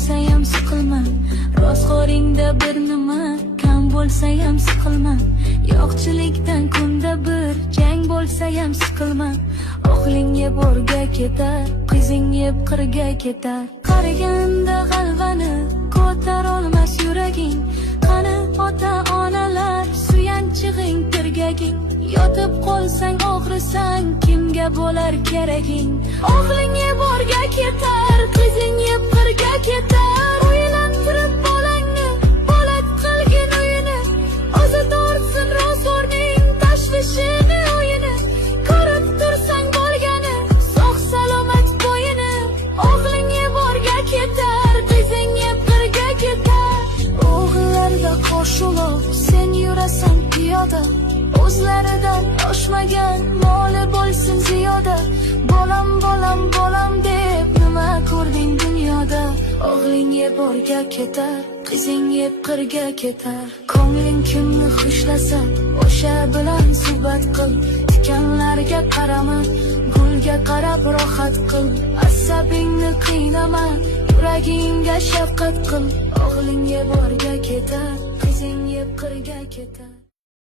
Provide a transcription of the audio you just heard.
bo'lsa ham siqilma, rostgo'ringda bir nima kam bo'lsa ham siqilma, yo'qchilikdan kunda bir jang bo'lsa ham siqilma. O'g'ling yeb o'rga ketar, qizing yeb qirga ketar. Qariganda g'alvani ko'tar olmas yuraging. Qani ota-onalar suyanchig'ing, tirgaging. Yotib qolsang og'risang, kimga bo'lar keraging? O'g'ling yeb o'rga ketar, qizing yeb qirga ketar. Uylantirib bolangni, bolat qilgin uyini, o'zi tortsin ro'zg'orning tashvishini o'yini. Ko'rib tursang bo'lgani, sog' salomat bo'yini. O'g'ling yeb o'rga ketar, qizing yeb qirga ketar. O'g'illarda qo'shilib sen yurasan piyoda, o'zlaridan oshmagan moli bo'lsin ziyoda. Bolam bolam bolam deb nima ko'rding dunyoda? O'g'ling yeb o'rga ketar, qizing yeb qirga ketar. Ko'ngling kimni xushlasa o'sha bilan suhbat qil. Tikanlarga qarama, gulga qarab rohat qil. Asabingni qiynama, yuragingga shafqat qil. O'g'ling yeb o'rga ketar, qizing yeb qirga ketar.